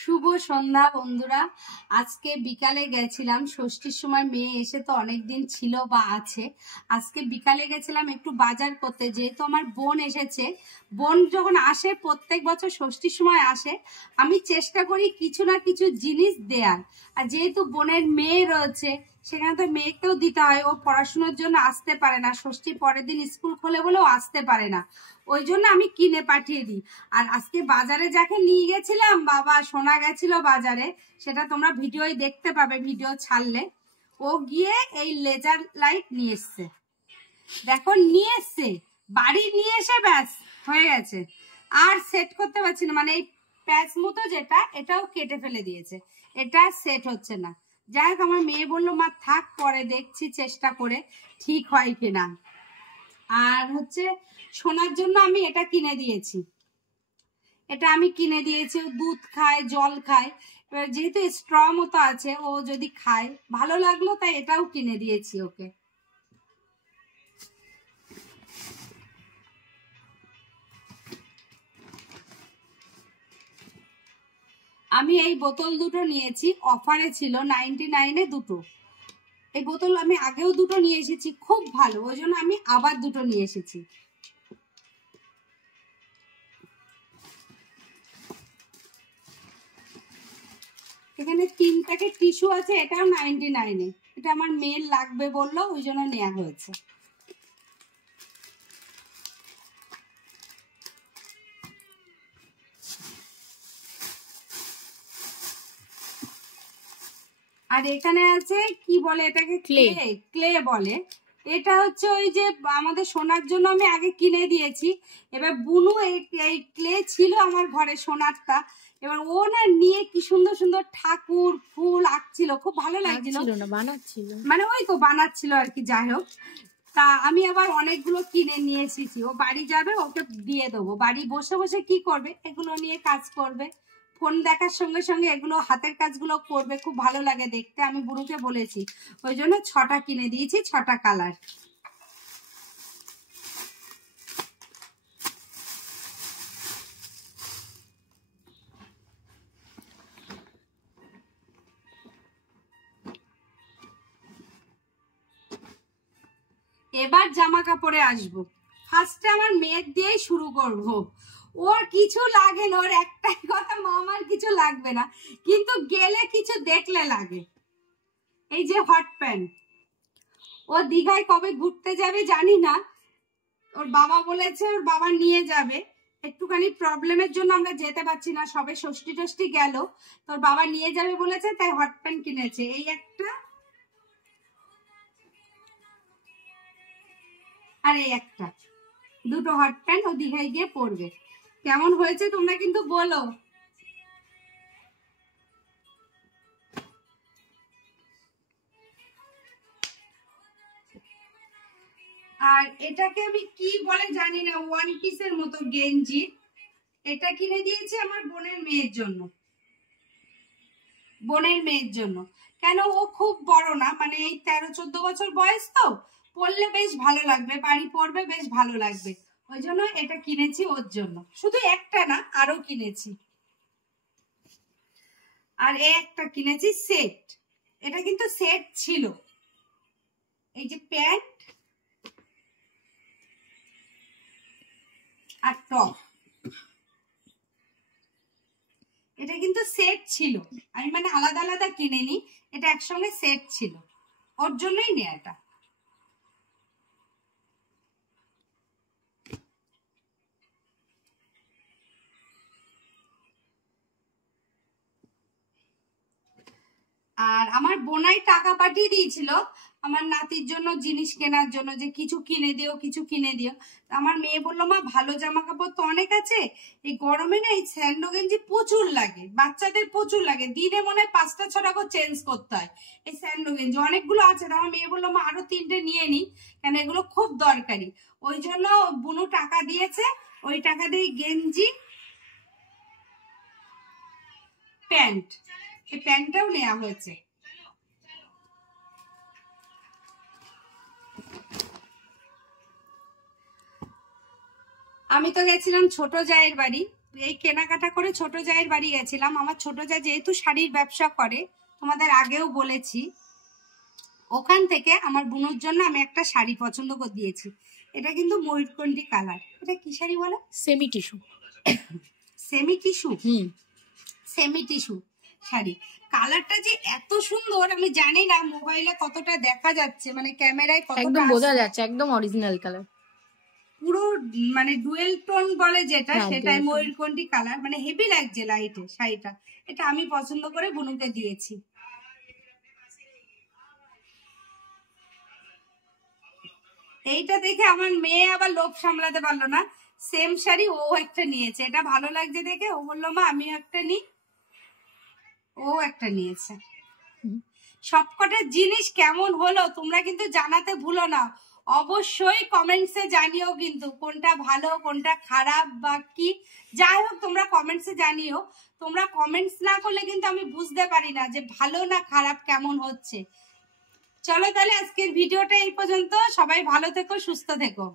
শুভ সন্ধ্যা বন্ধুরা। আজকে বিকালে গেছিলাম, ষষ্ঠীর সময় মেয়ে এসে তো অনেকদিন ছিল বা আছে। আজকে বিকালে গেছিলাম একটু বাজার করতে, যেহেতু আমার বোন এসেছে। বোন যখন আসে, প্রত্যেক বছর ষষ্ঠীর সময় আসে, আমি চেষ্টা করি কিছু না কিছু জিনিস দেয়ার। আর যেহেতু বোনের মেয়ে রয়েছে, সেখানে তো মেয়েকেও দিতে হয়। ও পড়াশোনার জন্য আসতে পারে না, ষষ্ঠীর পরের দিন স্কুল খোলে বলেও আসতে পারে না, ওই জন্য আমি কিনে পাঠিয়ে দিই। আর আজকে বাজারে যাকে নিয়ে গেছিলাম, বাবা সোনা গেছিল বাজারে, সেটা তোমরা ভিডিওই দেখতে পাবে, ভিডিও ছাড়লে। ও গিয়ে এই লেজার লাইট নিয়ে এসছে, দেখো নিয়ে এসছে, বাড়ি নিয়ে এসে ব্যাস হয়ে গেছে। আর সেট করতে পারছি না, মানে এই প্যাচ মতো যেটা, এটাও কেটে ফেলে দিয়েছে, এটা সেট হচ্ছে না। যাই হোক, আমার মেয়ে বললো মা থাক, পরে দেখছি চেষ্টা করে ঠিক হয় কিনা। আর হচ্ছে সোনার জন্য আমি এটা কিনে দিয়েছি, এটা আমি কিনে দিয়েছি। ও দুধ খায়, জল খায়, এবার যেহেতু স্ট্র মতো আছে, ও যদি খায় ভালো লাগলো, তাই এটাও কিনে দিয়েছি ওকে। আমি এই বোতল দুটো নিয়েছি, অফারে ছিল 99-এ দুটো। এই বোতল আমি আগেও দুটো নিয়ে এসেছি, খুব ভালো, ওই জন্য আমি আবার দুটো নিয়ে এসেছি। এখানে 3 প্যাকেট টিস্যু আছে, এটাও 99-এ। এটা আমার মেয়ের লাগবে বললো, ওই জন্য নেওয়া হয়েছে। আর এখানে আছে কি বলে এটাকে, ক্লে, ক্লে বলে। এটা হচ্ছে ওই যে আমাদের সোনার জন্য আমি আগে কিনে দিয়েছি। এবার বুনু এই ক্লে ছিল আমার ঘরে সোনারটা, এবার ও না নিয়ে কি সুন্দর সুন্দর ঠাকুর ফুল আঁকছিল, খুব ভালো লাগছিল, বানাচ্ছিল, মানে ওই তো বানাচ্ছিল আর কি। যাই হোক, তা আমি আবার অনেকগুলো কিনে নিয়ে এসেছি। ও বাড়ি যাবে, ওকে দিয়ে দেবো, বাড়ি বসে বসে কি করবে, এগুলো নিয়ে কাজ করবে, ফোন দেখার সঙ্গে সঙ্গে এগুলো হাতের কাজগুলো করবে, খুব ভালো লাগে দেখতে। আমি বুড়ুকে বলেছি, ওই জন্য 6টা কিনে দিয়েছি, 6টা কালার। এবার জামা কাপড়ে আসবো। ফার্স্টে আমার মেয়ের দিয়েই শুরু করব। ওর কিছু লাগে না, ওর একটাই কথা, মা আমার কিছু লাগবে না, কিন্তু গেলে কিছু দেখলে লাগে। এই যে হট প্যান্ট, ও দীঘায় কবে ঘুরতে যাবে জানি না, ওর বাবা বলেছে ওর বাবা নিয়ে যাবে। একটুখানি প্রবলেমের জন্য আমরা যেতে পারছি না, সবে ষষ্ঠী টষ্ঠী গেল, তোর বাবা নিয়ে যাবে বলেছে, তাই হট প্যান্ট কিনেছে। এই একটা আর এই একটা, দুটো হট প্যান্ট ও দীঘায় গিয়ে পরবে। কেমন হয়েছে তোমরা কিন্তু বলো। আর এটাকে আমি কি বলে জানি না, ওয়ান পিসের মতো গেঞ্জি, এটা কিনে দিয়েছি আমার বোনের মেয়ের জন্য। বোনের মেয়ের জন্য কেন, ও খুব বড় না, মানে এই 13-14 বছর বয়স, তো পরলে বেশ ভালো লাগবে, বাড়ি পরবে বেশ ভালো লাগবে, ওই জন্য এটা কিনেছি ওর জন্য। শুধু একটা না, আরো কিনেছি। আর এই একটা কিনেছি সেট, এটা কিন্তু সেট ছিল। এই যে প্যান্ট আর টপ, এটা কিন্তু সেট ছিল, আমি মানে আলাদা আলাদা কিনিনি, এটা একসঙ্গে সেট ছিল, ওর জন্যই নেয়া এটা। আর আমার বোনাই টাকা পাঠিয়ে দিয়েছিল আমার নাতির জন্য জিনিস কেনার জন্য, যে কিছু কিনে দিও, কিছু কিনে দিও। আমার মেয়ে বললো মা ভালো জামা কাপড় তো অনেক আছে, এই গরমে না এই স্যান্ডো গেঞ্জি প্রচুর লাগে, বাচ্চাদের প্রচুর লাগে, দিনে মনে হয় 5টা-6টা করে চেঞ্জ করতে হয়। এই স্যান্ডো গেঞ্জি অনেকগুলো আছে, আমার মেয়ে বললো মা আরো 3টে নিয়ে নি, কেন এগুলো খুব দরকারি। ওই জন্য বুনু টাকা দিয়েছে, ওই টাকা দিয়ে গেঞ্জি প্যান্ট, এই প্যান্টটাও নেওয়া হয়েছে। আমি তো গেছিলাম ছোট জায়ের বাড়ি, এই কেনাকাটা করে ছোট জায়ের বাড়ি গেছিলাম। আমার ছোট জা যেহেতু শাড়ির ব্যবসা করে, তোমাদের আগেও বলেছি, ওখান থেকে আমার বোনের জন্য আমি একটা শাড়ি পছন্দ করে দিয়েছি। এটা কিন্তু ময়ূরকণ্ঠী কালার। এটা কি শাড়ি বলে? Semi tissue. Semi tissue, semi tissue sari. কালারটা যে এত সুন্দর আমি জানি না মোবাইলে কতটা দেখা যাচ্ছে, মানে ক্যামেরায় কতটা একদম বোঝা যাচ্ছে, একদম অরিজিনাল কালার, পুরো মানে ডুয়েল টোন বলে যেটা, হ্যাঁ, সেটাই dual tone। ময়ূরকণ্ঠী কালার, মানে হেভি লাগছে লাইটে শাড়িটা। এটা আমি পছন্দ করে বুনুকে দিয়েছি। এইটা দেখে আমার মেয়ে আবার লোভ সামলাতে পারলো না, সেম শাড়ি ও একটা নিয়েছে। এটা ভালো লাগছে দেখে ও বললো মা আমিও একটা নিই, ও একটা নিয়েছে। সবকটা জিনিস কেমন হলো তোমরা কিন্তু জানাতে ভুলো না, অবশ্যই কমেন্টসে জানিও কিন্তু কোনটা ভালো কোনটা খারাপ বা কি, যাই হোক তোমরা কমেন্টসে জানিও। তোমরা কমেন্টস না করলে কিন্তু আমি বুঝতে পারি না যে ভালো না খারাপ কেমন হচ্ছে। চলো তাহলে আজকের ভিডিওটা এই পর্যন্ত, সবাই ভালো থেকো, সুস্থ থেকো।